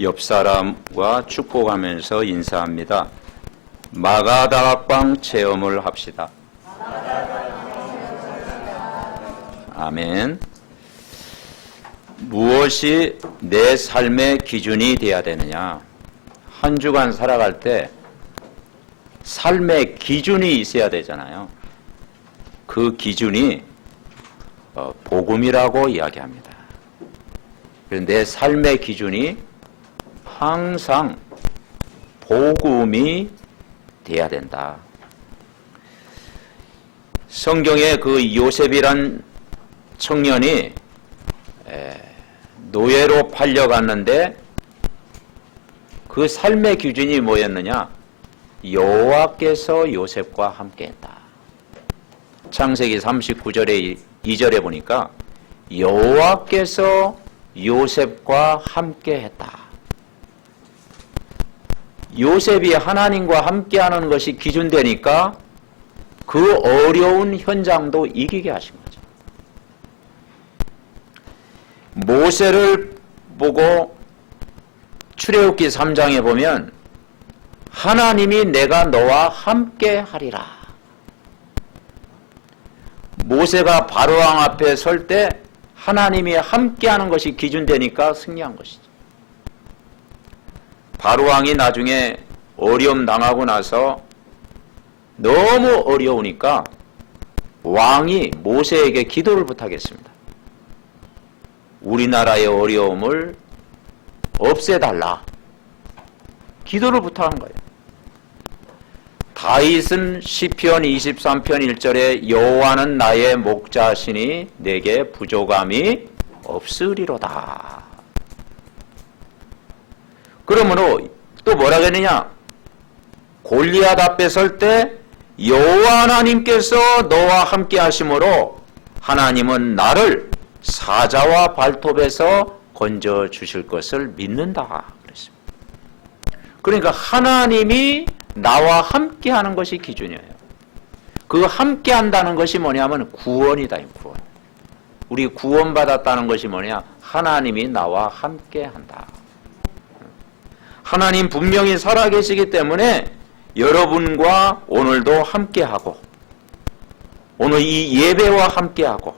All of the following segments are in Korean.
옆 사람과 축복하면서 인사합니다. 마가다락방 체험을 합시다. 아멘. 무엇이 내 삶의 기준이 되어야 되느냐? 한 주간 살아갈 때 삶의 기준이 있어야 되잖아요. 그 기준이 복음이라고 이야기합니다. 내 삶의 기준이 항상 복음이 돼야 된다. 성경에 그 요셉이란 청년이 노예로 팔려갔는데 그 삶의 기준이 뭐였느냐? 여호와께서 요셉과 함께했다. 창세기 39절에 2절에 보니까 여호와께서 요셉과 함께했다. 요셉이 하나님과 함께하는 것이 기준되니까 그 어려운 현장도 이기게 하신 거죠. 모세를 보고 출애굽기 3장에 보면 하나님이 내가 너와 함께하리라. 모세가 바로왕 앞에 설 때 하나님이 함께하는 것이 기준되니까 승리한 것이죠. 바로왕이 나중에 어려움 당하고 나서 너무 어려우니까 왕이 모세에게 기도를 부탁했습니다. 우리나라의 어려움을 없애달라. 기도를 부탁한 거예요. 다윗은 시편 23편 1절에 여호와는 나의 목자시니 내게 부족함이 없으리로다. 그러므로 또 뭐라고 했느냐? 골리앗 앞에 설 때 여호와 하나님께서 너와 함께 하심으로 하나님은 나를 사자와 발톱에서 건져 주실 것을 믿는다. 그랬습니다. 그러니까 하나님이 나와 함께 하는 것이 기준이에요. 그 함께 한다는 것이 뭐냐면 구원이다. 구원. 우리 구원받았다는 것이 뭐냐? 하나님이 나와 함께 한다. 하나님 분명히 살아계시기 때문에 여러분과 오늘도 함께하고 오늘 이 예배와 함께하고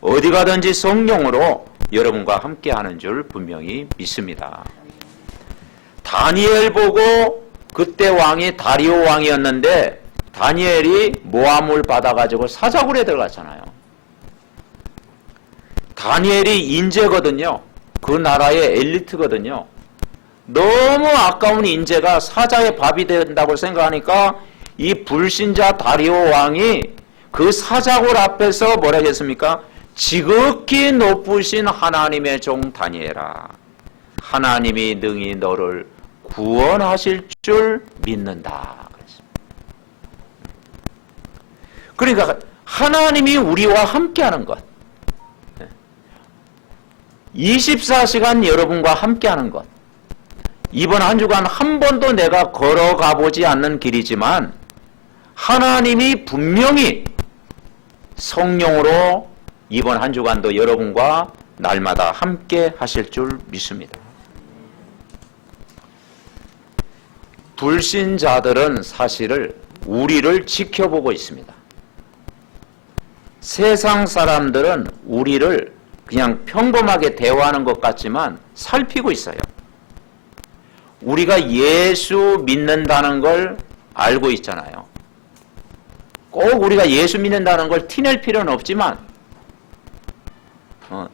어디 가든지 성령으로 여러분과 함께하는 줄 분명히 믿습니다. 다니엘 보고 그때 왕이 다리오 왕이었는데 다니엘이 모함을 받아가지고 사자굴에 들어갔잖아요. 다니엘이 인재거든요. 그 나라의 엘리트거든요. 너무 아까운 인재가 사자의 밥이 된다고 생각하니까 이 불신자 다리오 왕이 그 사자굴 앞에서 뭐라고 했습니까? 지극히 높으신 하나님의 종 다니엘아, 하나님이 능히 너를 구원하실 줄 믿는다. 그러니까 하나님이 우리와 함께하는 것, 24시간 여러분과 함께하는 것, 이번 한 주간 한 번도 내가 걸어가 보지 않는 길이지만 하나님이 분명히 성령으로 이번 한 주간도 여러분과 날마다 함께 하실 줄 믿습니다. 불신자들은 사실을 우리를 지켜보고 있습니다. 세상 사람들은 우리를 그냥 평범하게 대화하는 것 같지만 살피고 있어요. 우리가 예수 믿는다는 걸 알고 있잖아요. 꼭 우리가 예수 믿는다는 걸 티낼 필요는 없지만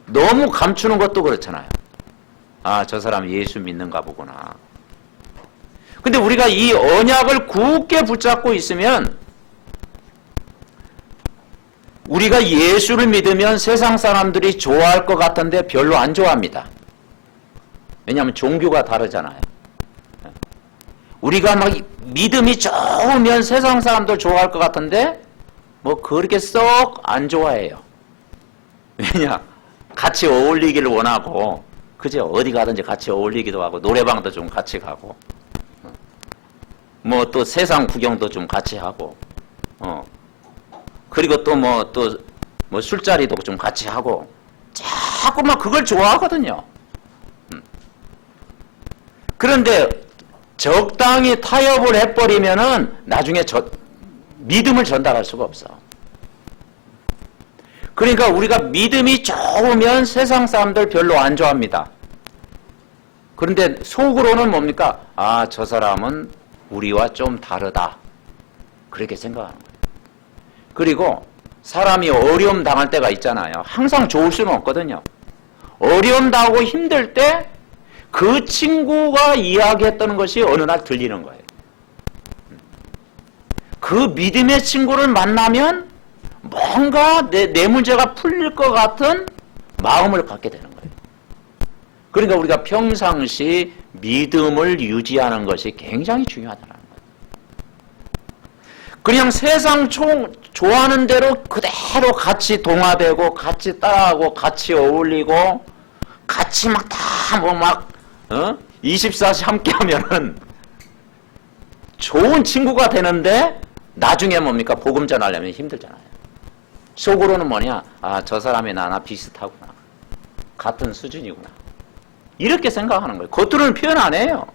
너무 감추는 것도 그렇잖아요. 아, 저 사람 예수 믿는가 보구나. 근데 우리가 이 언약을 굳게 붙잡고 있으면 우리가 예수를 믿으면 세상 사람들이 좋아할 것 같은데 별로 안 좋아합니다. 왜냐하면 종교가 다르잖아요. 우리가 막 믿음이 좋으면 세상 사람들 좋아할 것 같은데 뭐 그렇게 썩 안 좋아해요. 왜냐? 같이 어울리기를 원하고, 그죠? 어디 가든지 같이 어울리기도 하고, 노래방도 좀 같이 가고, 뭐 또 세상 구경도 좀 같이 하고, 그리고 또 뭐 술자리도 좀 같이 하고, 자꾸만 그걸 좋아하거든요. 그런데 적당히 타협을 해버리면은 나중에 믿음을 전달할 수가 없어. 그러니까 우리가 믿음이 좋으면 세상 사람들 별로 안 좋아합니다. 그런데 속으로는 뭡니까? 아, 저 사람은 우리와 좀 다르다. 그렇게 생각하는 거예요. 그리고 사람이 어려움 당할 때가 있잖아요. 항상 좋을 수는 없거든요. 어려움 당하고 힘들 때 그 친구가 이야기했던 것이 어느 날 들리는 거예요. 그 믿음의 친구를 만나면 뭔가 내 문제가 풀릴 것 같은 마음을 갖게 되는 거예요. 그러니까 우리가 평상시 믿음을 유지하는 것이 굉장히 중요하다는 거예요. 그냥 세상 좋아하는 대로 그대로 같이 동화되고 같이 따라하고 같이 어울리고 같이 막 다 뭐 막 24시 함께 하면은 좋은 친구가 되는데 나중에 뭡니까? 복음 전하려면 힘들잖아요. 속으로는 뭐냐? 아, 저 사람이 나나 비슷하구나. 같은 수준이구나. 이렇게 생각하는 거예요. 겉으로는 표현 안 해요.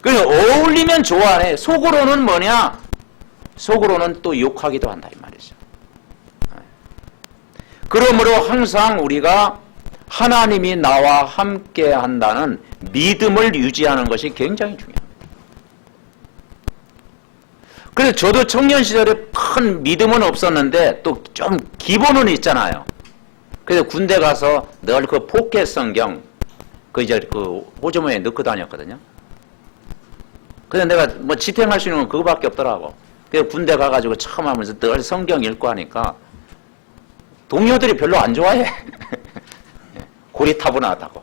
그러니까 어울리면 좋아해. 속으로는 뭐냐? 속으로는 또 욕하기도 한다 이 말이죠. 그러므로 항상 우리가 하나님이 나와 함께 한다는 믿음을 유지하는 것이 굉장히 중요합니다. 그래서 저도 청년 시절에 큰 믿음은 없었는데 또 좀 기본은 있잖아요. 그래서 군대 가서 늘 그 포켓 성경 그 호주머니에 넣고 다녔거든요. 그래서 내가 뭐 지탱할 수 있는 건 그거밖에 없더라고. 그래서 군대 가가지고 처음 하면서 늘 성경 읽고 하니까 동료들이 별로 안 좋아해. 고리타분하다고.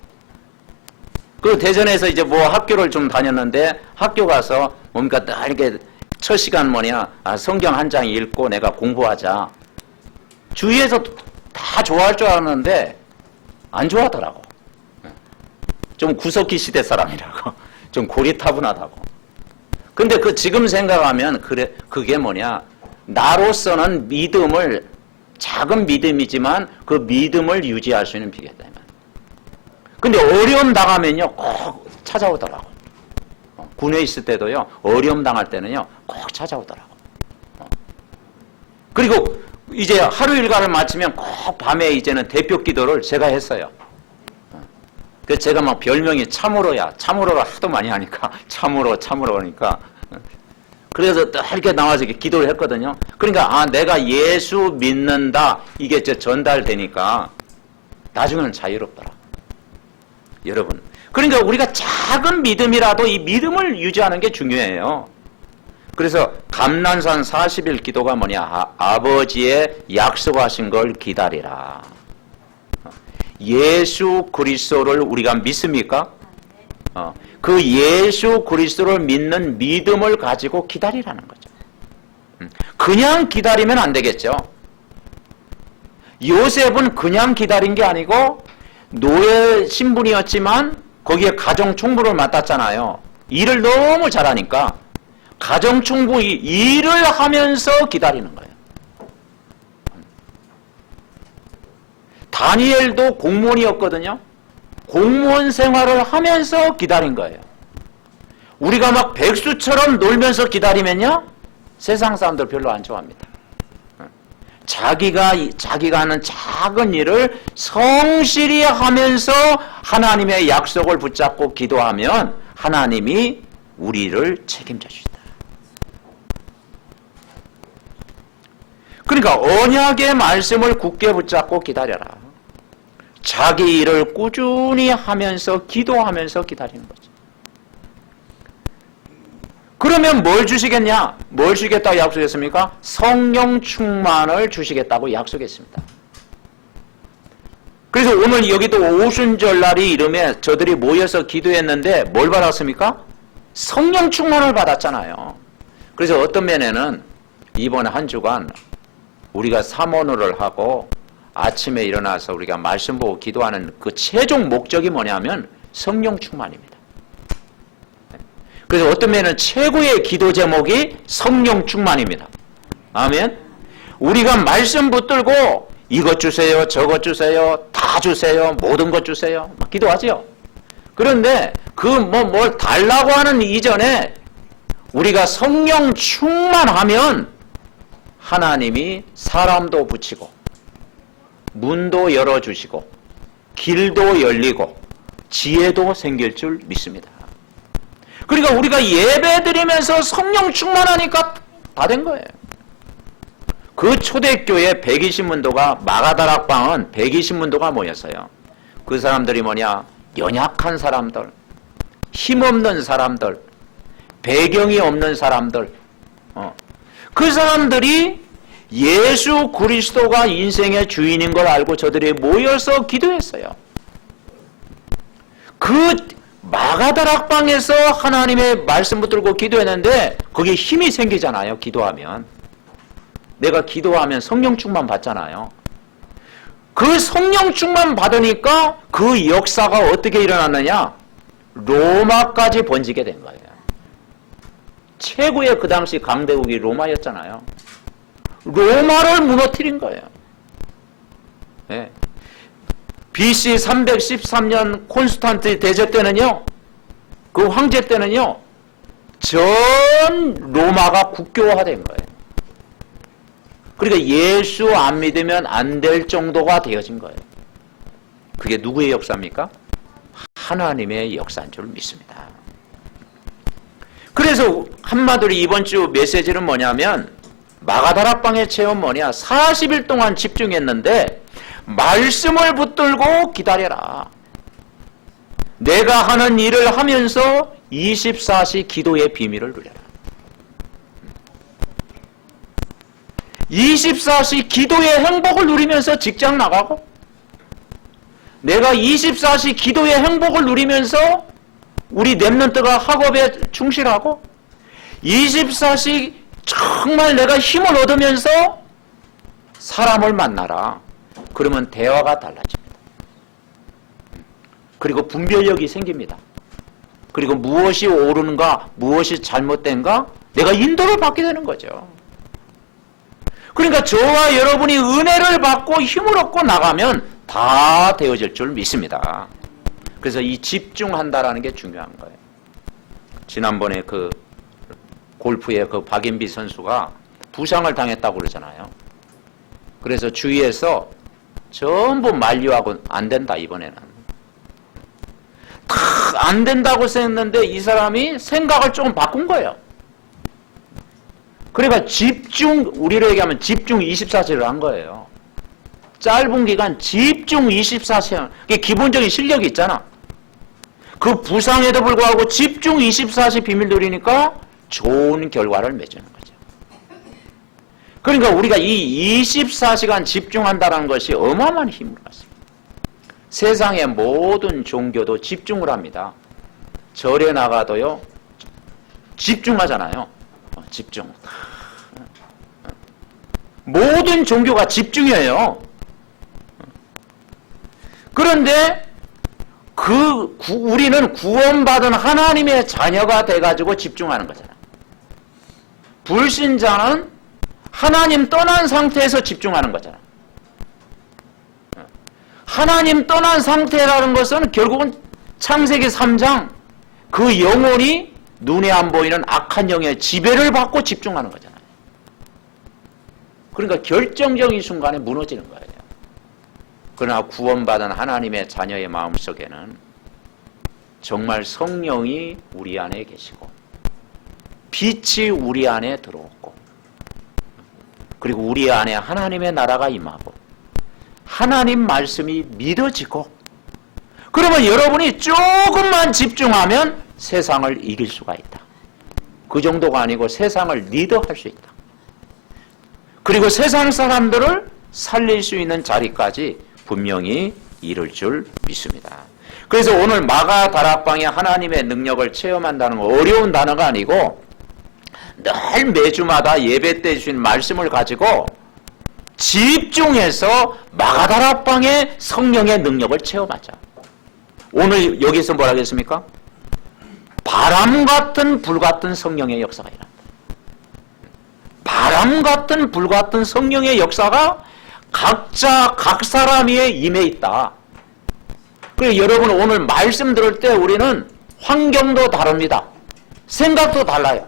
그 대전에서 이제 뭐 학교를 좀 다녔는데 학교 가서 뭡니까 딱 이렇게 첫 시간 뭐냐 성경 한 장 읽고 내가 공부하자. 주위에서 다 좋아할 줄 알았는데 안 좋아하더라고. 좀 구석기 시대 사람이라고. 좀 고리타분하다고. 근데 지금 생각하면 그게 뭐냐 나로서는 믿음을 작은 믿음이지만 그 믿음을 유지할 수 있는 비결이다. 근데 어려움 당하면요 꼭 찾아오더라고. 군에 있을 때도요 어려움 당할 때는요 꼭 찾아오더라고. 그리고 이제 하루 일과를 마치면 꼭 밤에 이제는 대표 기도를 제가 했어요. 그래서 제가 막 별명이 참으로야. 참으로를 하도 많이 하니까 참으로 그러니까 그래서 이렇게 나와서 이렇게 기도를 했거든요. 그러니까 내가 예수 믿는다 이게 전달되니까 나중에는 자유롭더라. 여러분, 그러니까 우리가 작은 믿음이라도 이 믿음을 유지하는 게 중요해요. 그래서 감난산 40일 기도가 뭐냐? 아버지의 약속하신 걸 기다리라. 예수 그리스도를 우리가 믿습니까? 그 예수 그리스도를 믿는 믿음을 가지고 기다리라는 거죠. 그냥 기다리면 안 되겠죠. 요셉은 그냥 기다린 게 아니고 노예 신분이었지만 거기에 가정총부를 맡았잖아요. 일을 너무 잘하니까 가정총부 일을 하면서 기다리는 거예요. 다니엘도 공무원이었거든요. 공무원 생활을 하면서 기다린 거예요. 우리가 막 백수처럼 놀면서 기다리면요 세상 사람들 별로 안 좋아합니다. 자기가 하는 작은 일을 성실히 하면서 하나님의 약속을 붙잡고 기도하면 하나님이 우리를 책임져 주시다. 그러니까 언약의 말씀을 굳게 붙잡고 기다려라. 자기 일을 꾸준히 하면서 기도하면서 기다리는 거죠. 그러면 뭘 주시겠냐? 뭘 주시겠다고 약속했습니까? 성령 충만을 주시겠다고 약속했습니다. 그래서 오늘 여기도 오순절날이 이름에 저들이 모여서 기도했는데 뭘 받았습니까? 성령 충만을 받았잖아요. 그래서 어떤 면에는 이번 한 주간 우리가 사모노를 하고 아침에 일어나서 우리가 말씀 보고 기도하는 그 최종 목적이 뭐냐면 성령 충만입니다. 그래서 어떤 면은 최고의 기도 제목이 성령 충만입니다. 아멘. 우리가 말씀 붙들고 이것 주세요, 저것 주세요, 다 주세요, 모든 것 주세요 막 기도하죠. 그런데 그 뭘 달라고 하는 이전에 우리가 성령 충만하면 하나님이 사람도 붙이고 문도 열어주시고 길도 열리고 지혜도 생길 줄 믿습니다. 그러니까 우리가 예배 드리면서 성령 충만하니까 다 된 거예요. 그 초대교회 120문도가 마가다락방은 120문도가 모였어요. 그 사람들이 뭐냐? 연약한 사람들, 힘없는 사람들, 배경이 없는 사람들, 그 사람들이 예수 그리스도가 인생의 주인인 걸 알고 저들이 모여서 기도했어요. 그 마가다락방에서 하나님의 말씀 붙들고 기도했는데 거기에 힘이 생기잖아요. 기도하면. 내가 기도하면 성령 충만 받잖아요. 그 성령 충만 받으니까 그 역사가 어떻게 일어났느냐? 로마까지 번지게 된 거예요. 최고의 그 당시 강대국이 로마였잖아요. 로마를 무너뜨린 거예요. 네. BC 313년 콘스탄티 대제 때는요, 그 황제 때는요, 전 로마가 국교화된 거예요. 그러니까 예수 안 믿으면 안 될 정도가 되어진 거예요. 그게 누구의 역사입니까? 하나님의 역사인 줄 믿습니다. 그래서 한마디로 이번 주 메시지는 뭐냐면 마가다락방의 체험 뭐냐? 40일 동안 집중했는데 말씀을 붙들고 기다려라. 내가 하는 일을 하면서 24시 기도의 비밀을 누려라. 24시 기도의 행복을 누리면서 직장 나가고, 내가 24시 기도의 행복을 누리면서 우리 랩런트가 학업에 충실하고, 24시 정말 내가 힘을 얻으면서 사람을 만나라. 그러면 대화가 달라집니다. 그리고 분별력이 생깁니다. 그리고 무엇이 옳은가, 무엇이 잘못된가, 내가 인도를 받게 되는 거죠. 그러니까 저와 여러분이 은혜를 받고 힘을 얻고 나가면 다 되어질 줄 믿습니다. 그래서 이 집중한다라는 게 중요한 거예요. 지난번에 그 골프의 그 박인비 선수가 부상을 당했다고 그러잖아요. 그래서 주위에서 전부 만류하고 안 된다 이번에는. 다 안 된다고 생각했는데 이 사람이 생각을 조금 바꾼 거예요. 그러니까 집중, 우리로 얘기하면 집중 24시를 한 거예요. 짧은 기간 집중 24시간. 그게 기본적인 실력이 있잖아. 그 부상에도 불구하고 집중 24시 비밀 누리니까 좋은 결과를 맺는 거죠. 그러니까 우리가 이 24시간 집중한다는 것이 어마어마한 힘을 갖습니다. 세상의 모든 종교도 집중을 합니다. 절에 나가도요, 집중하잖아요. 집중. 모든 종교가 집중이에요. 그런데 우리는 구원받은 하나님의 자녀가 돼가지고 집중하는 거잖아요. 불신자는 하나님 떠난 상태에서 집중하는 거잖아요. 하나님 떠난 상태라는 것은 결국은 창세기 3장 그 영혼이 눈에 안 보이는 악한 영의 지배를 받고 집중하는 거잖아요. 그러니까 결정적인 순간에 무너지는 거예요. 그러나 구원받은 하나님의 자녀의 마음속에는 정말 성령이 우리 안에 계시고 빛이 우리 안에 들어오고 그리고 우리 안에 하나님의 나라가 임하고 하나님 말씀이 믿어지고 그러면 여러분이 조금만 집중하면 세상을 이길 수가 있다. 그 정도가 아니고 세상을 리더할 수 있다. 그리고 세상 사람들을 살릴 수 있는 자리까지 분명히 이룰 줄 믿습니다. 그래서 오늘 마가다락방의 하나님의 능력을 체험한다는 건 어려운 단어가 아니고 늘 매주마다 예배 때 주신 말씀을 가지고 집중해서 마가다락방의 성령의 능력을 체험하자. 오늘 여기서 뭐라 하겠습니까? 바람 같은 불 같은 성령의 역사가 일어난다. 바람 같은 불 같은 성령의 역사가 각자 각 사람 위에 임해 있다. 그리고 여러분 오늘 말씀 들을 때 우리는 환경도 다릅니다. 생각도 달라요.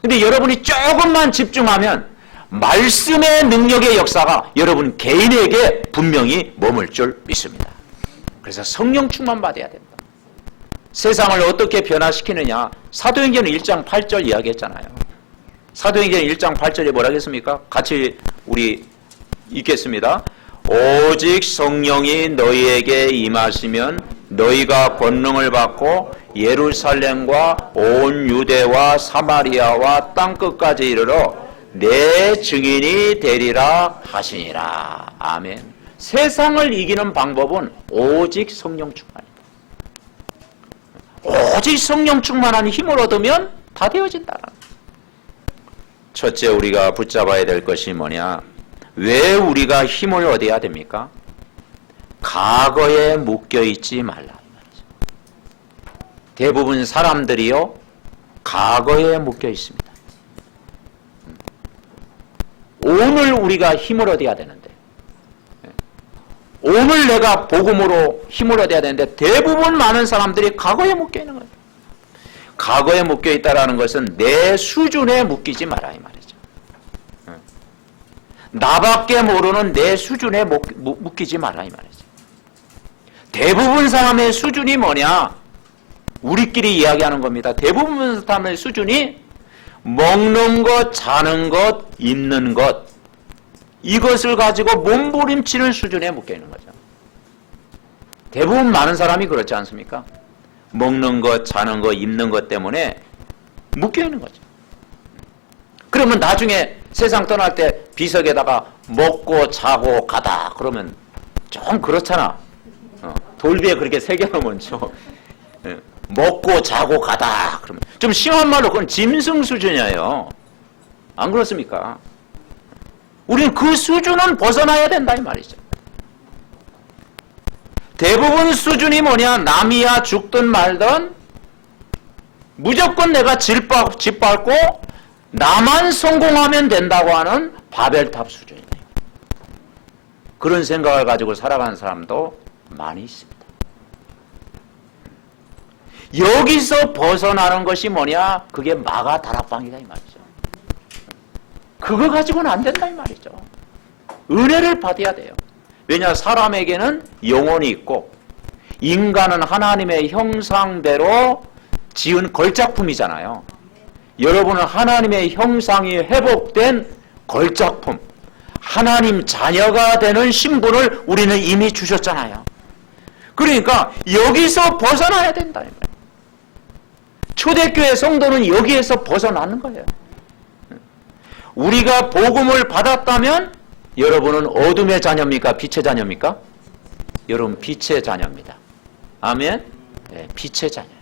근데 여러분이 조금만 집중하면 말씀의 능력의 역사가 여러분 개인에게 분명히 머물 줄 믿습니다. 그래서 성령 충만 받아야 된다. 세상을 어떻게 변화시키느냐. 사도행전 1장 8절 이야기했잖아요. 사도행전 1장 8절에 뭐라 했습니까? 같이 우리 읽겠습니다. 오직 성령이 너희에게 임하시면 너희가 권능을 받고 예루살렘과 온 유대와 사마리아와 땅끝까지 이르러 내 증인이 되리라 하시니라. 아멘. 세상을 이기는 방법은 오직 성령 충만입니다. 오직 성령 충만한 힘을 얻으면 다 되어진다. 첫째 우리가 붙잡아야 될 것이 뭐냐? 왜 우리가 힘을 얻어야 됩니까? 과거에 묶여있지 말라. 대부분 사람들이요 과거에 묶여있습니다. 오늘 우리가 힘을 얻어야 되는데, 오늘 내가 복음으로 힘을 얻어야 되는데 대부분 많은 사람들이 과거에 묶여있는 거예요. 과거에 묶여있다는 것은 내 수준에 묶이지 마라 이 말이죠. 나밖에 모르는 내 수준에 묶이지 마라 이 말이죠. 대부분 사람의 수준이 뭐냐? 우리끼리 이야기하는 겁니다. 대부분 사람의 수준이 먹는 것, 자는 것, 입는 것, 이것을 가지고 몸부림치는 수준에 묶여있는 거죠. 대부분 많은 사람이 그렇지 않습니까? 먹는 것, 자는 것, 입는 것 때문에 묶여있는 거죠. 그러면 나중에 세상 떠날 때 비석에다가 먹고 자고 가다 그러면 좀 그렇잖아. 돌비에 그렇게 새겨놓으면 좀 먹고 자고 가다 그러면 좀 심한 말로 그건 짐승 수준이에요. 안 그렇습니까? 우리는 그 수준은 벗어나야 된다 이 말이죠. 대부분 수준이 뭐냐? 남이야 죽든 말든 무조건 내가 짓밟고 나만 성공하면 된다고 하는 바벨탑 수준이에요. 그런 생각을 가지고 살아가는 사람도 많이 있습니다. 여기서 벗어나는 것이 뭐냐? 그게 마가 다락방이다 이 말이죠. 그거 가지고는 안 된다 이 말이죠. 은혜를 받아야 돼요. 왜냐? 사람에게는 영혼이 있고 인간은 하나님의 형상대로 지은 걸작품이잖아요. 여러분은 하나님의 형상이 회복된 걸작품, 하나님 자녀가 되는 신분을 우리는 이미 주셨잖아요. 그러니까 여기서 벗어나야 된다. 초대교회 성도는 여기에서 벗어나는 거예요. 우리가 복음을 받았다면 여러분은 어둠의 자녀입니까? 빛의 자녀입니까? 여러분 빛의 자녀입니다. 아멘? 네, 빛의 자녀예요.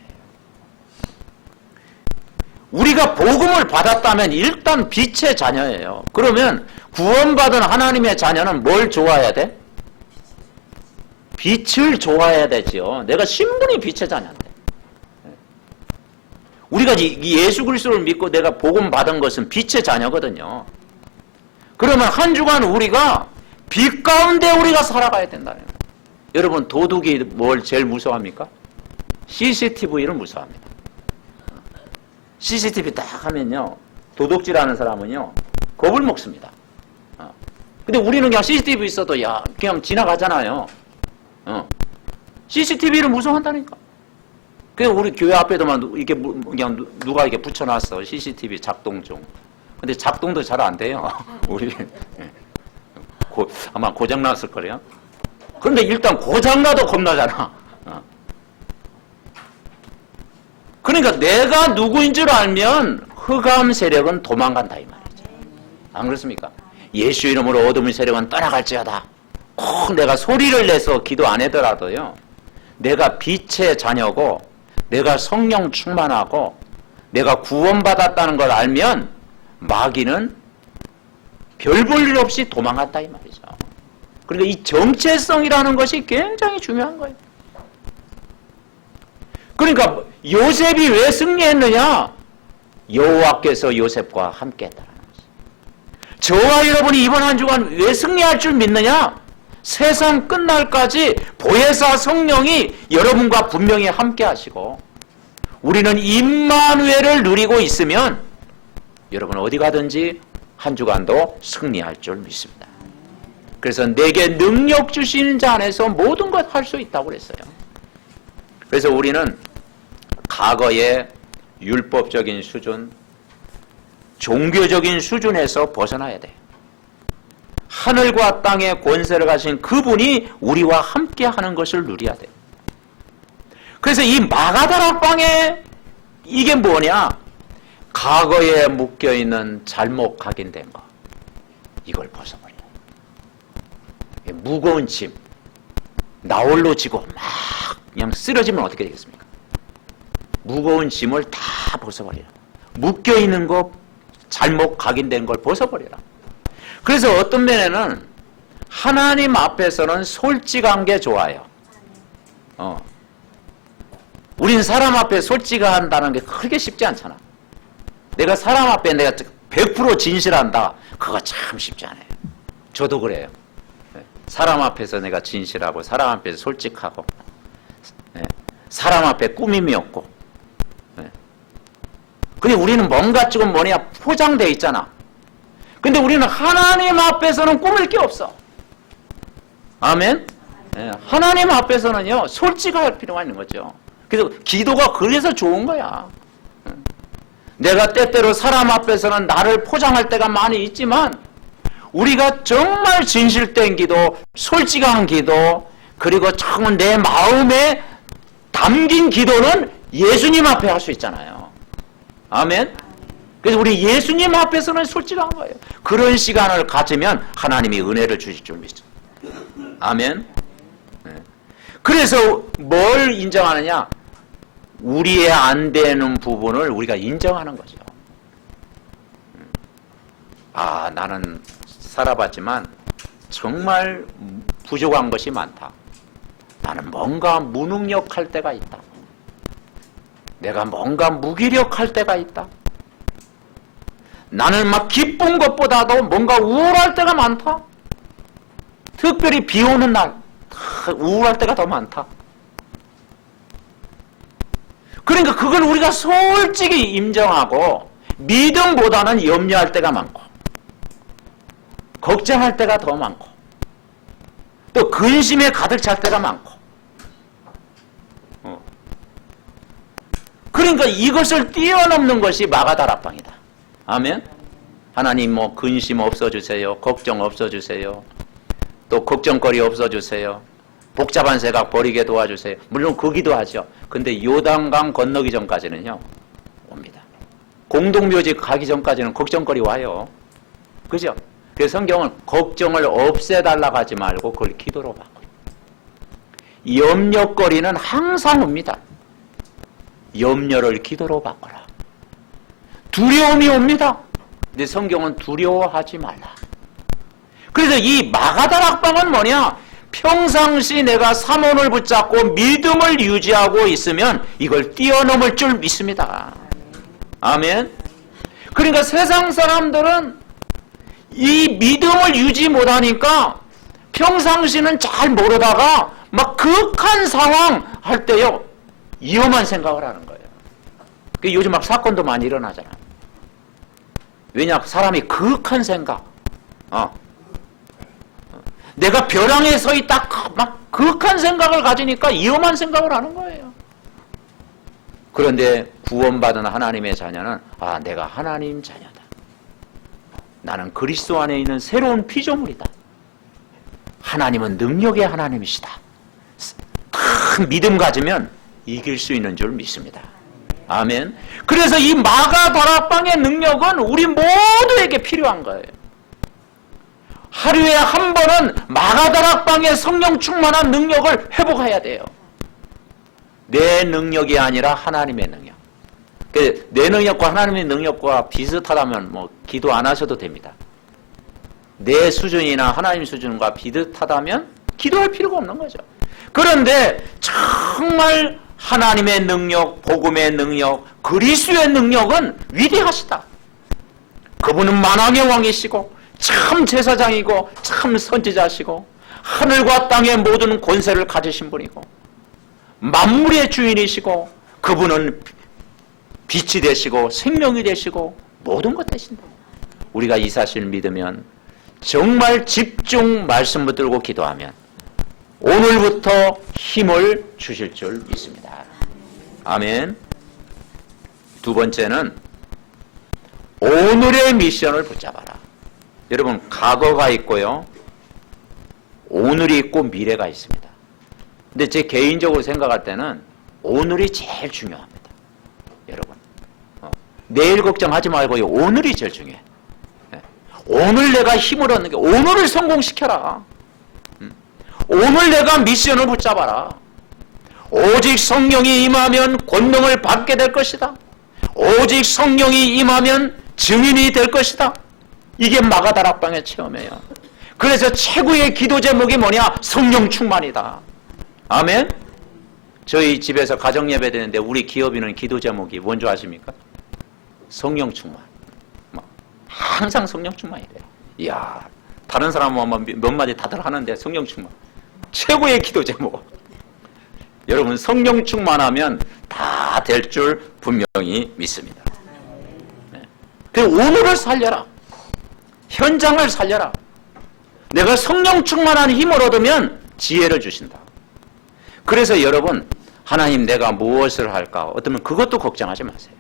우리가 복음을 받았다면 일단 빛의 자녀예요. 그러면 구원받은 하나님의 자녀는 뭘 좋아해야 돼? 빛을 좋아해야 되죠. 내가 신분이 빛의 자녀인데. 우리가 예수 그리스도를 믿고 내가 복음 받은 것은 빛의 자녀거든요. 그러면 한 주간 우리가 빛 가운데 우리가 살아가야 된다는 거예요. 여러분 도둑이 뭘 제일 무서워합니까? CCTV를 무서워합니다. CCTV 딱 하면요 도둑질하는 사람은요 겁을 먹습니다. 근데 우리는 그냥 CCTV 있어도 그냥 지나가잖아요. CCTV를 무서워한다니까. 그래서 우리 교회 앞에도만 이렇게 그냥 누가 이렇게 붙여놨어. CCTV 작동 중. 근데 작동도 잘 안 돼요. 우리 아마 고장 났을 거래요. 그런데 일단 고장 나도 겁나잖아. 그러니까 내가 누구인 줄 알면 흑암 세력은 도망간다 이 말이죠. 안 그렇습니까? 예수 이름으로 어둠의 세력은 떠나갈지어다. 꼭 내가 소리를 내서 기도 안 하더라도요. 내가 빛의 자녀고 내가 성령 충만하고 내가 구원받았다는 걸 알면 마귀는 별 볼 일 없이 도망갔다 이 말이죠. 그러니까 이 정체성이라는 것이 굉장히 중요한 거예요. 그러니까 요셉이 왜 승리했느냐? 여호와께서 요셉과 함께 했다는 거죠. 저와 여러분이 이번 한 주간 왜 승리할 줄 믿느냐? 세상 끝날까지 보혜사 성령이 여러분과 분명히 함께 하시고 우리는 임마누엘을 누리고 있으면 여러분 어디 가든지 한 주간도 승리할 줄 믿습니다. 그래서 내게 능력 주시는 자 안에서 모든 것 할 수 있다고 그랬어요. 그래서 우리는 과거의 율법적인 수준, 종교적인 수준에서 벗어나야 돼. 하늘과 땅의 권세를 가진 그분이 우리와 함께 하는 것을 누려야 돼. 그래서 이 마가다락방에 이게 뭐냐? 과거에 묶여있는 잘못 각인된 거. 이걸 벗어버려. 무거운 짐, 나홀로 지고 막 그냥 쓰러지면 어떻게 되겠습니까? 무거운 짐을 다 벗어버리라. 묶여있는 거, 잘못 각인된 걸 벗어버리라. 그래서 어떤 면에는 하나님 앞에서는 솔직한 게 좋아요. 우린 사람 앞에 솔직한다는 게 그렇게 쉽지 않잖아. 내가 사람 앞에 내가 100% 진실한다. 그거 참 쉽지 않아요. 저도 그래요. 사람 앞에서 내가 진실하고 사람 앞에서 솔직하고 사람 앞에 꾸밈이 없고. 근데 우리는 뭔가 조금 뭐냐 포장되어 있잖아. 근데 우리는 하나님 앞에서는 꾸밀 게 없어. 아멘? 하나님 앞에서는요 솔직할 필요가 있는 거죠. 그래서 기도가 그래서 좋은 거야. 내가 때때로 사람 앞에서는 나를 포장할 때가 많이 있지만 우리가 정말 진실된 기도, 솔직한 기도, 그리고 정말 내 마음에 담긴 기도는 예수님 앞에 할 수 있잖아요. 아멘? 그래서 우리 예수님 앞에서는 솔직한 거예요. 그런 시간을 가지면 하나님이 은혜를 주실 줄 믿습니다. 아멘? 그래서 뭘 인정하느냐? 우리의 안 되는 부분을 우리가 인정하는 거죠. 아, 나는 살아봤지만 정말 부족한 것이 많다. 나는 뭔가 무능력할 때가 있다. 내가 뭔가 무기력할 때가 있다. 나는 막 기쁜 것보다도 뭔가 우울할 때가 많다. 특별히 비 오는 날 우울할 때가 더 많다. 그러니까 그걸 우리가 솔직히 인정하고 믿음보다는 염려할 때가 많고 걱정할 때가 더 많고 또 근심에 가득 찰 때가 많고 그러니까 이것을 뛰어넘는 것이 마가다락방이다. 아멘? 하나님 뭐 근심 없어주세요. 걱정 없어주세요. 또 걱정거리 없어주세요. 복잡한 생각 버리게 도와주세요. 물론 그 기도하죠. 근데 요단강 건너기 전까지는요 옵니다. 공동묘지 가기 전까지는 걱정거리 와요. 그죠? 그래서 성경은 걱정을 없애달라고 하지 말고 그걸 기도로 바꿔요. 염려거리는 항상 옵니다. 염려를 기도로 바꿔라. 두려움이 옵니다. 근데 성경은 두려워하지 말라. 그래서 이 마가다락방은 뭐냐? 평상시 내가 사모를 붙잡고 믿음을 유지하고 있으면 이걸 뛰어넘을 줄 믿습니다. 아멘. 그러니까 세상 사람들은 이 믿음을 유지 못하니까 평상시는 잘 모르다가 막 극한 상황 할 때요 위험한 생각을 하는 거예요. 요즘 막 사건도 많이 일어나잖아. 왜냐? 사람이 극한 생각 내가 벼랑에 서 있다 막 극한 생각을 가지니까 위험한 생각을 하는 거예요. 그런데 구원받은 하나님의 자녀는 아, 내가 하나님 자녀다. 나는 그리스도 안에 있는 새로운 피조물이다. 하나님은 능력의 하나님이시다. 큰 믿음 가지면 이길 수 있는 줄 믿습니다. 아멘. 그래서 이 마가다락방의 능력은 우리 모두에게 필요한 거예요. 하루에 한 번은 마가다락방의 성령 충만한 능력을 회복해야 돼요. 내 능력이 아니라 하나님의 능력. 내 능력과 하나님의 능력과 비슷하다면 뭐 기도 안 하셔도 됩니다. 내 수준이나 하나님 수준과 비슷하다면 기도할 필요가 없는 거죠. 그런데 정말 하나님의 능력, 복음의 능력, 그리스도의 능력은 위대하시다. 그분은 만왕의 왕이시고 참 제사장이고 참 선지자시고 하늘과 땅의 모든 권세를 가지신 분이고 만물의 주인이시고 그분은 빛이 되시고 생명이 되시고 모든 것 되신다. 우리가 이 사실을 믿으면 정말 집중 말씀 붙들고 기도하면 오늘부터 힘을 주실 줄 믿습니다. 아멘. 두 번째는 오늘의 미션을 붙잡아라. 여러분, 과거가 있고요, 오늘이 있고 미래가 있습니다. 근데 제 개인적으로 생각할 때는 오늘이 제일 중요합니다. 여러분, 내일 걱정하지 말고요, 오늘이 제일 중요해. 오늘 내가 힘을 얻는 게, 오늘을 성공시켜라. 오늘 내가 미션을 붙잡아라. 오직 성령이 임하면 권능을 받게 될 것이다. 오직 성령이 임하면 증인이 될 것이다. 이게 마가다락방의 체험이에요. 그래서 최고의 기도 제목이 뭐냐? 성령 충만이다. 아멘. 저희 집에서 가정 예배 드리는데 우리 기업인은 기도 제목이 뭔지 아십니까? 성령 충만. 항상 성령 충만이 돼요. 이야, 다른 사람은 몇 마디 다들 하는데 성령 충만 최고의 기도 제목. 여러분, 성령 충만하면 다 될 줄 분명히 믿습니다. 네. 그래서 오늘을 살려라. 현장을 살려라. 내가 성령 충만한 힘을 얻으면 지혜를 주신다. 그래서 여러분, 하나님 내가 무엇을 할까? 어쩌면 그것도 걱정하지 마세요.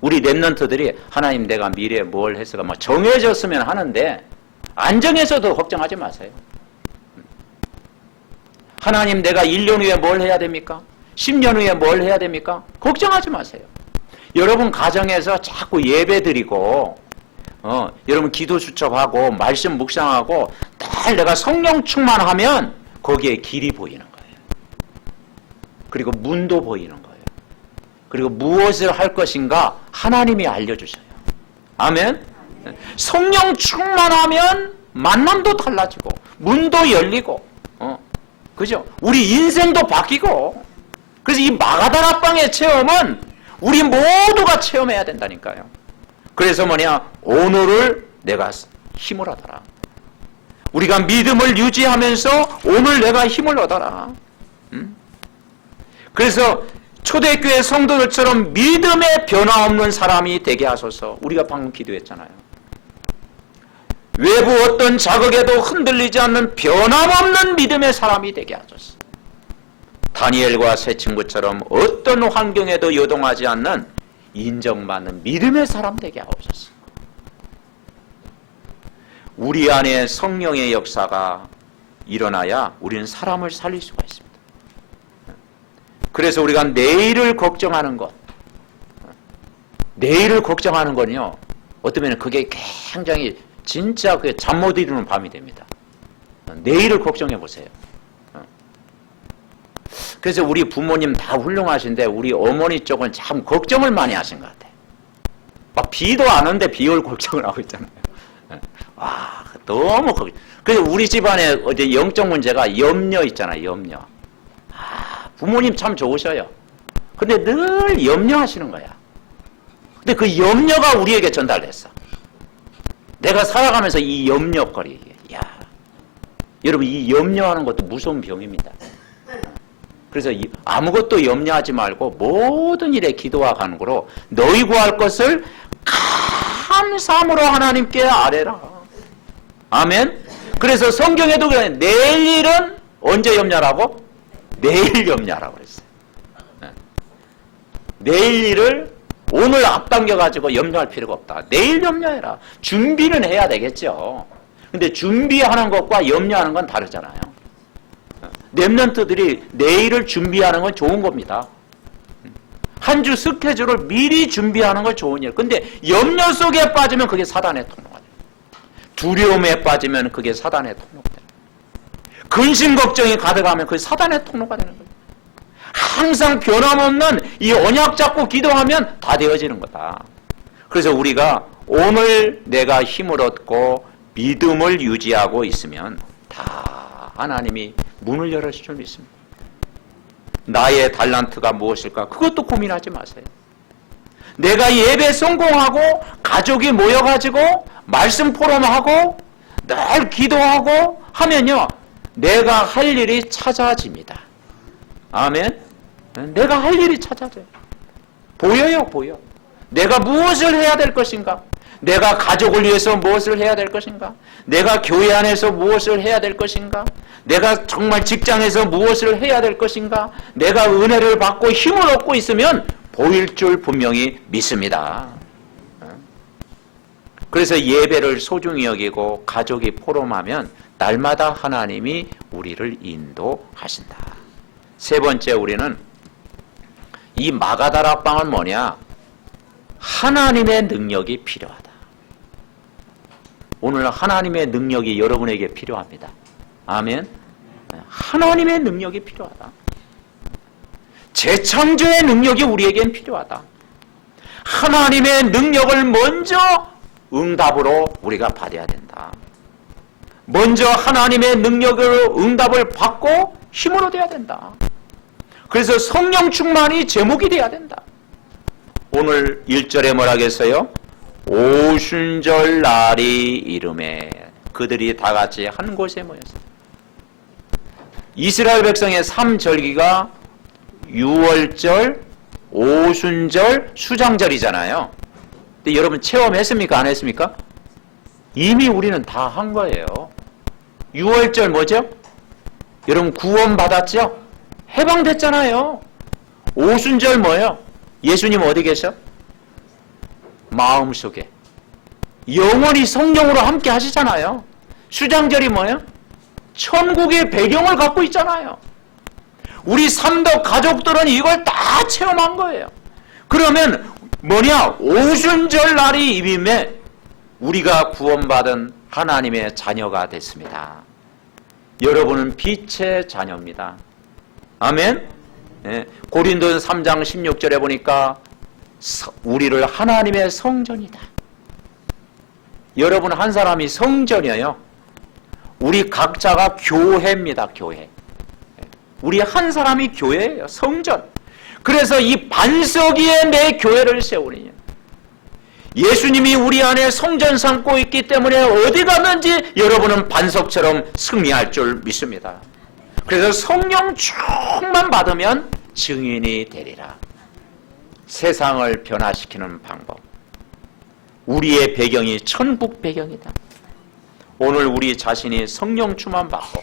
우리 랩런트들이 하나님 내가 미래에 뭘 했을까? 뭐 정해졌으면 하는데 안 정해서도 걱정하지 마세요. 하나님 내가 1년 후에 뭘 해야 됩니까? 10년 후에 뭘 해야 됩니까? 걱정하지 마세요. 여러분 가정에서 자꾸 예배드리고 여러분 기도 수첩하고 말씀 묵상하고 늘 내가 성령 충만하면 거기에 길이 보이는 거예요. 그리고 문도 보이는 거예요. 그리고 무엇을 할 것인가 하나님이 알려주셔요. 아멘. 성령 충만하면 만남도 달라지고 문도 열리고 그죠? 우리 인생도 바뀌고. 그래서 이 마가다락방의 체험은 우리 모두가 체험해야 된다니까요. 그래서 뭐냐? 오늘을 내가 힘을 얻어라. 우리가 믿음을 유지하면서 오늘 내가 힘을 얻어라. 그래서 초대교회 성도들처럼 믿음의 변화없는 사람이 되게 하소서. 우리가 방금 기도했잖아요. 외부 어떤 자극에도 흔들리지 않는 변함없는 믿음의 사람이 되게 하소서. 다니엘과 세 친구처럼 어떤 환경에도 요동하지 않는 인정받는 믿음의 사람 되게 하옵소서. 우리 안에 성령의 역사가 일어나야 우리는 사람을 살릴 수가 있습니다. 그래서 우리가 내일을 걱정하는 것, 내일을 걱정하는 건요, 어쩌면 그게 굉장히 진짜 잠 못 이루는 밤이 됩니다. 내일을 걱정해 보세요. 그래서 우리 부모님 다 훌륭하신데 우리 어머니 쪽은 참 걱정을 많이 하신 것 같아요. 막 비도 안 오는데 비 올 걱정을 하고 있잖아요. 와, 너무 걱정. 그래서 우리 집안에 어제 영적 문제가 염려 있잖아요. 염려. 부모님 참 좋으셔요. 근데 늘 염려하시는 거야. 근데 그 염려가 우리에게 전달됐어. 내가 살아가면서 이 염려거리. 야, 여러분 이 염려하는 것도 무서운 병입니다. 그래서 아무것도 염려하지 말고 모든 일에 기도와 간구로 너희 구할 것을 감사함으로 하나님께 아뢰라. 아멘. 그래서 성경에도 그래. 내일 일은 언제 염려하라고? 내일 염려하라고 그랬어요. 내일 일을 오늘 앞당겨가지고 염려할 필요가 없다. 내일 염려해라. 준비는 해야 되겠죠. 근데 준비하는 것과 염려하는 건 다르잖아요. 랩런트들이 내일을 준비하는 건 좋은 겁니다. 한 주 스케줄을 미리 준비하는 건 좋은 일. 근데 염려 속에 빠지면 그게 사단의 통로가 돼요. 두려움에 빠지면 그게 사단의 통로가 돼요. 근심 걱정이 가득하면 그게 사단의 통로가 되는 거예요. 항상 변함없는 이 언약 잡고 기도하면 다 되어지는 거다. 그래서 우리가 오늘 내가 힘을 얻고 믿음을 유지하고 있으면 다 하나님이 문을 열어주실 줄 믿습니다. 나의 달란트가 무엇일까? 그것도 고민하지 마세요. 내가 예배 성공하고 가족이 모여가지고 말씀 포럼하고 늘 기도하고 하면요, 내가 할 일이 찾아집니다. 아멘. 내가 할 일이 찾아져요. 보여요, 보여. 내가 무엇을 해야 될 것인가? 내가 가족을 위해서 무엇을 해야 될 것인가? 내가 교회 안에서 무엇을 해야 될 것인가? 내가 정말 직장에서 무엇을 해야 될 것인가? 내가 은혜를 받고 힘을 얻고 있으면 보일 줄 분명히 믿습니다. 그래서 예배를 소중히 여기고 가족이 포럼하면 날마다 하나님이 우리를 인도하신다. 세 번째, 우리는 이 마가다락방은 뭐냐? 하나님의 능력이 필요하다. 오늘 하나님의 능력이 여러분에게 필요합니다. 아멘. 하나님의 능력이 필요하다. 재창조의 능력이 우리에겐 필요하다. 하나님의 능력을 먼저 응답으로 우리가 받아야 된다. 먼저 하나님의 능력으로 응답을 받고 힘을 얻어야 된다. 그래서 성령 충만이 제목이 돼야 된다. 오늘 1절에 뭐라 했어요? 오순절 날이 이름에 그들이 다 같이 한 곳에 모였어요. 이스라엘 백성의 3절기가 6월절, 오순절, 수장절이잖아요. 근데 여러분 체험했습니까? 안 했습니까? 이미 우리는 다 한 거예요. 6월절 뭐죠? 여러분 구원 받았죠? 해방됐잖아요. 오순절 뭐예요? 예수님 어디 계셔? 마음속에. 영원히 성령으로 함께 하시잖아요. 수장절이 뭐예요? 천국의 배경을 갖고 있잖아요. 우리 삼덕 가족들은 이걸 다 체험한 거예요. 그러면 뭐냐? 오순절 날이 임임에 우리가 구원받은 하나님의 자녀가 됐습니다. 여러분은 빛의 자녀입니다. 아멘. 네. 고린도전 3장 16절에 보니까 우리를 하나님의 성전이다. 여러분 한 사람이 성전이에요. 우리 각자가 교회입니다. 교회. 우리 한 사람이 교회예요. 성전. 그래서 이 반석 위에 내 교회를 세우니 예수님이 우리 안에 성전 삼고 있기 때문에 어디 가든지 여러분은 반석처럼 승리할 줄 믿습니다. 그래서 성령 충만 받으면 증인이 되리라. 세상을 변화시키는 방법. 우리의 배경이 천국 배경이다. 오늘 우리 자신이 성령 충만 받고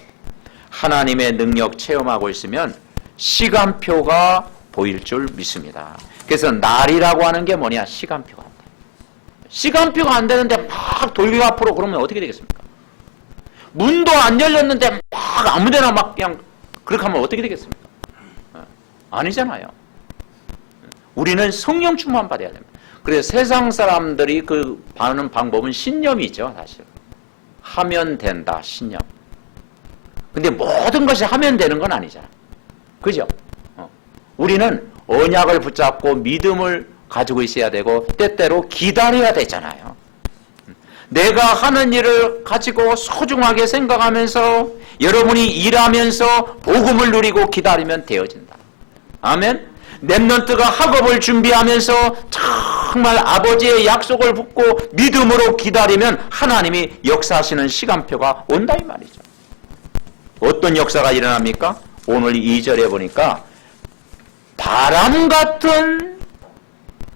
하나님의 능력 체험하고 있으면 시간표가 보일 줄 믿습니다. 그래서 날이라고 하는 게 뭐냐? 시간표가 안 돼. 시간표가 안 되는데 막 돌비 앞으로 그러면 어떻게 되겠습니까? 문도 안 열렸는데 막 아무데나 막 그냥 그렇게 하면 어떻게 되겠습니까? 아니잖아요. 우리는 성령 충만 받아야 됩니다. 그래서 세상 사람들이 그 받는 방법은 신념이죠, 사실. 하면 된다, 신념. 근데 모든 것이 하면 되는 건 아니잖아. 그죠? 우리는 언약을 붙잡고 믿음을 가지고 있어야 되고 때때로 기다려야 되잖아요. 내가 하는 일을 가지고 소중하게 생각하면서 여러분이 일하면서 복음을 누리고 기다리면 되어진다. 아멘. 렘넌트가 학업을 준비하면서 정말 아버지의 약속을 붙고 믿음으로 기다리면 하나님이 역사하시는 시간표가 온다 이 말이죠. 어떤 역사가 일어납니까? 오늘 2절에 보니까 바람 같은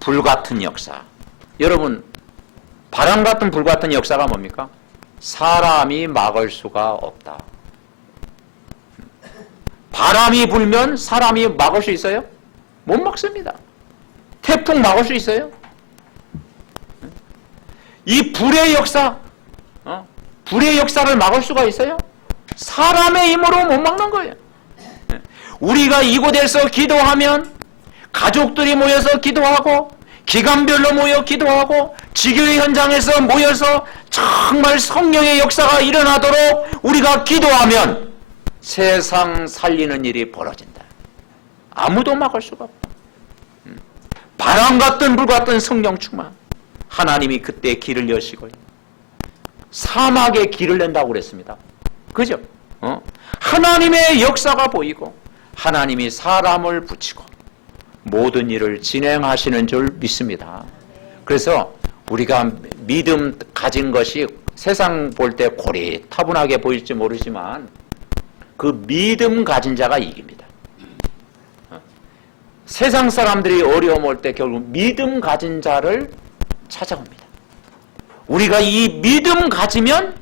불 같은 역사. 여러분 바람 같은 불 같은 역사가 뭡니까? 사람이 막을 수가 없다. 바람이 불면 사람이 막을 수 있어요? 못 막습니다. 태풍 막을 수 있어요? 이 불의 역사, 불의 역사를 막을 수가 있어요? 사람의 힘으로 못 막는 거예요. 우리가 이곳에서 기도하면 가족들이 모여서 기도하고 기간별로 모여 기도하고 지교회 현장에서 모여서 정말 성령의 역사가 일어나도록 우리가 기도하면 세상 살리는 일이 벌어진다. 아무도 막을 수가 없다. 바람 같은 불 같은 성령 충만. 하나님이 그때 길을 여시고 사막에 길을 낸다고 그랬습니다. 그죠? 하나님의 역사가 보이고 하나님이 사람을 붙이고 모든 일을 진행하시는 줄 믿습니다. 그래서 우리가 믿음 가진 것이 세상 볼 때 고리타분하게 보일지 모르지만 그 믿음 가진 자가 이깁니다. 세상 사람들이 어려움 올 때 결국 믿음 가진 자를 찾아옵니다. 우리가 이 믿음 가지면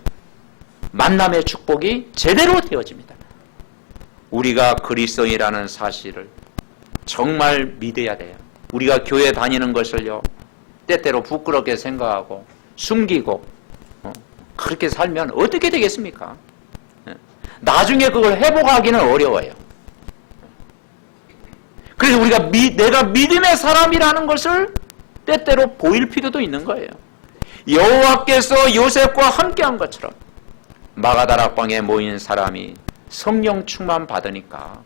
만남의 축복이 제대로 되어집니다. 우리가 그리스도인이라는 사실을 정말 믿어야 돼요. 우리가 교회 다니는 것을요, 때때로 부끄럽게 생각하고 숨기고 그렇게 살면 어떻게 되겠습니까? 나중에 그걸 회복하기는 어려워요. 그래서 우리가 내가 믿음의 사람이라는 것을 때때로 보일 필요도 있는 거예요. 여호와께서 요셉과 함께한 것처럼 마가다락방에 모인 사람이 성령 충만 받으니까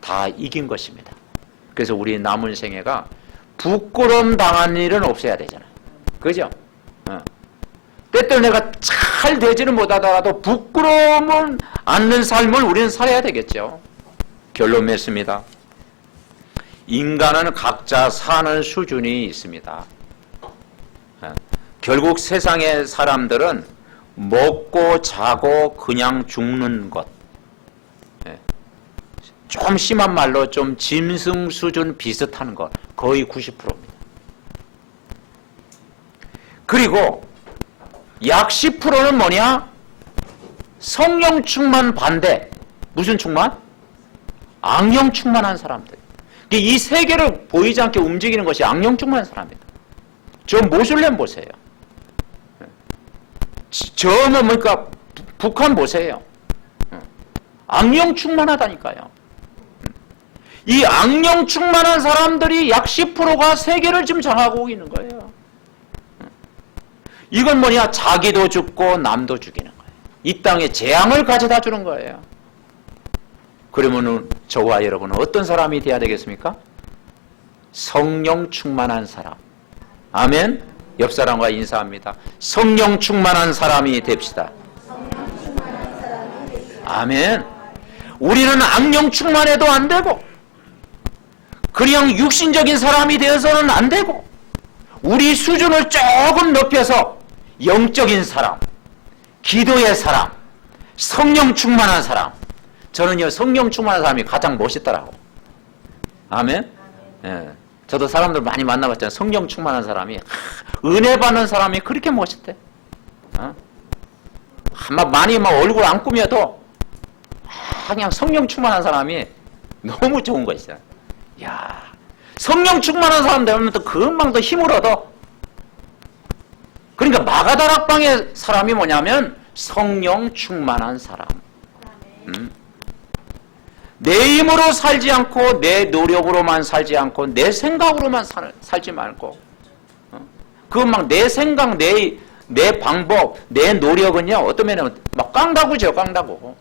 다 이긴 것입니다. 그래서 우리 남은 생애가 부끄러움 당한 일은 없어야 되잖아요. 그죠? 때때로 내가 잘 되지는 못하더라도 부끄러움을 않는 삶을 우리는 살아야 되겠죠. 결론 맺습니다. 인간은 각자 사는 수준이 있습니다. 결국 세상의 사람들은 먹고 자고 그냥 죽는 것, 좀 심한 말로 좀 짐승 수준 비슷한 것, 거의 90%입니다. 그리고 약 10%는 뭐냐? 성령 충만 반대. 무슨 충만? 악령 충만한 사람들. 이 세계를 보이지 않게 움직이는 것이 악령 충만한 사람입니다. 저 모슬렘 보세요. 저는 그러니까 북한 보세요. 악령 충만하다니까요. 이 악령 충만한 사람들이 약 10%가 세계를 지금 장하고 있는 거예요. 이건 뭐냐? 자기도 죽고 남도 죽이는 거예요. 이 땅에 재앙을 가져다 주는 거예요. 그러면은 저와 여러분은 어떤 사람이 되어야 되겠습니까? 성령 충만한 사람. 아멘. 옆 사람과 인사합니다. 성령 충만한 사람이 됩시다. 아멘. 우리는 악령 충만해도 안 되고, 그냥 육신적인 사람이 되어서는 안 되고, 우리 수준을 조금 높여서 영적인 사람, 기도의 사람, 성령 충만한 사람. 저는요, 성령 충만한 사람이 가장 멋있더라고. 아멘. 예. 저도 사람들 많이 만나봤잖아요. 성령 충만한 사람이, 은혜 받는 사람이 그렇게 멋있대. 많이 얼굴 안 꾸며도 그냥 성령 충만한 사람이 너무 좋은 거 있어요. 야, 성령 충만한 사람 되면 또 금방 더 힘을 얻어. 그러니까 마가다락방의 사람이 뭐냐면 성령 충만한 사람. 내 힘으로 살지 않고 내 노력으로만 살지 않고 내 생각으로만 살지 말고, 그 막 내 생각, 내 방법, 내 노력은요, 어떤 면에는 막 깡다구죠, 깡다구.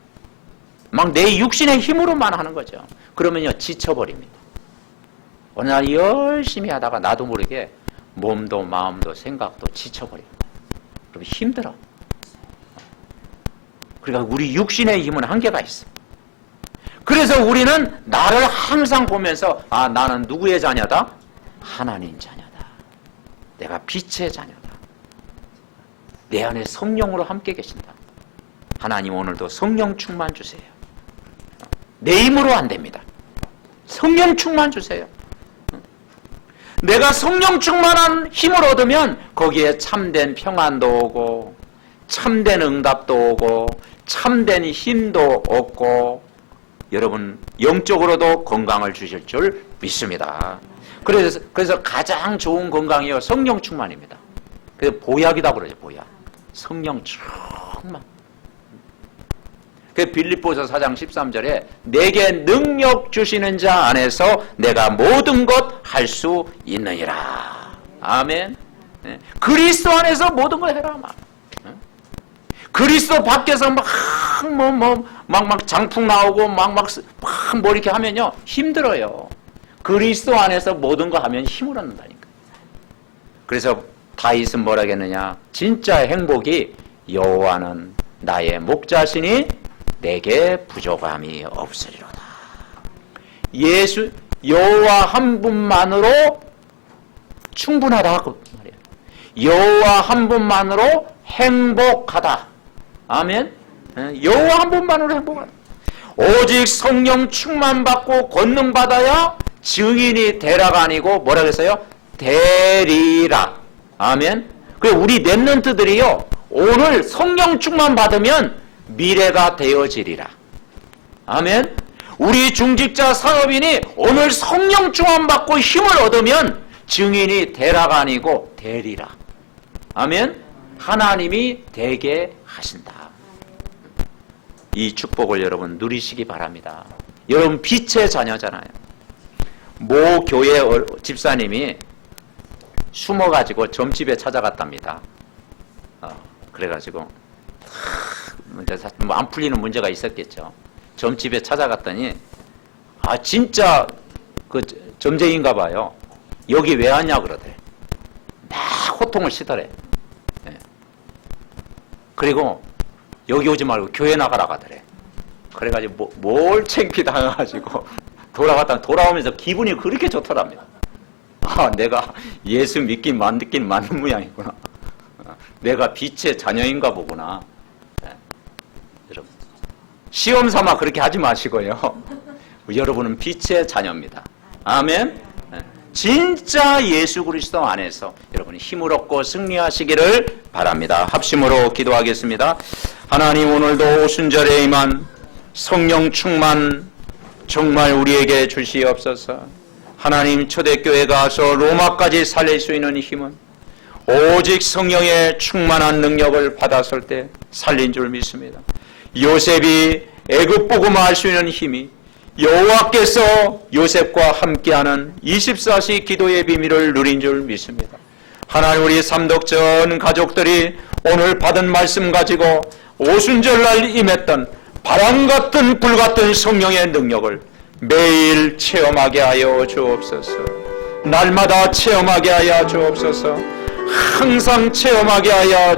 막 내 육신의 힘으로만 하는 거죠. 그러면요, 지쳐버립니다. 어느 날 열심히 하다가 나도 모르게 몸도 마음도 생각도 지쳐버립니다. 그럼 힘들어. 그러니까 우리 육신의 힘은 한계가 있어. 그래서 우리는 나를 항상 보면서, 아, 나는 누구의 자녀다? 하나님 자녀다. 내가 빛의 자녀다. 내 안에 성령으로 함께 계신다. 하나님 오늘도 성령 충만 주세요. 내 힘으로 안 됩니다. 성령 충만 주세요. 내가 성령 충만한 힘을 얻으면 거기에 참된 평안도 오고, 참된 응답도 오고, 참된 힘도 얻고, 여러분 영적으로도 건강을 주실 줄 믿습니다. 그래서 가장 좋은 건강이요, 성령 충만입니다. 그래서 보약이라고 그러죠. 보약. 성령 충만. 그 빌립보서 4장 13절에 내게 능력 주시는 자 안에서 내가 모든 것 할 수 있느니라. 아멘. 그리스도 안에서 모든 걸 해라. 막. 그리스도 밖에서 막 장풍 나오고 막 이렇게 하면요, 힘들어요. 그리스도 안에서 모든 거 하면 힘을 얻는다니까. 그래서 다윗은 뭐라겠느냐? 진짜 행복이 여호와는 나의 목자시니 내게 부족함이 없으리로다. 여호와 한 분만으로 충분하다 그 말이에요. 여호와 한 분만으로 행복하다. 아멘. 여호와 한 분만으로 행복하다. 오직 성령 충만 받고 권능 받아야 증인이 되라가 아니고 뭐라 그랬어요? 되리라. 아멘. 그 우리 렘넌트들이요, 오늘 성령 충만 받으면 미래가 되어지리라. 아멘. 우리 중직자 산업인이 오늘 성령 충만 받고 힘을 얻으면 증인이 되라가 아니고 되리라. 아멘. 하나님이 되게 하신다. 이 축복을 여러분 누리시기 바랍니다. 여러분 빛의 자녀잖아요. 모 교회 집사님이 숨어가지고 점집에 찾아갔답니다. 그래가지고 안 풀리는 문제가 있었겠죠. 점집에 찾아갔더니 진짜 그 점쟁인가 봐요. 여기 왜 왔냐 그러더래. 막 호통을 치더래. 그리고 여기 오지 말고 교회 나가라 가더래. 그래가지고 뭘 창피당해가지고 돌아오면서 기분이 그렇게 좋더랍니다. 내가 예수 믿긴 맞는 모양이구나. 내가 빛의 자녀인가 보구나. 여러분, 시험 삼아 그렇게 하지 마시고요. 여러분은 빛의 자녀입니다. 아멘. 진짜 예수 그리스도 안에서 여러분이 힘을 얻고 승리하시기를 바랍니다. 합심으로 기도하겠습니다. 하나님, 오늘도 오순절에 임한 성령 충만 정말 우리에게 주시옵소서. 하나님, 초대교회 가서 로마까지 살릴 수 있는 힘은 오직 성령의 충만한 능력을 받았을 때 살린 줄 믿습니다. 요셉이 애굽 복음을 할 수 있는 힘이 여호와께서 요셉과 함께하는 24시 기도의 비밀을 누린 줄 믿습니다. 하나님, 우리 삼덕전 가족들이 오늘 받은 말씀 가지고 오순절날 임했던 바람같은 불같은 성령의 능력을 매일 체험하게 하여 주옵소서. 날마다 체험하게 하여 주옵소서. 항상 체험하게 하여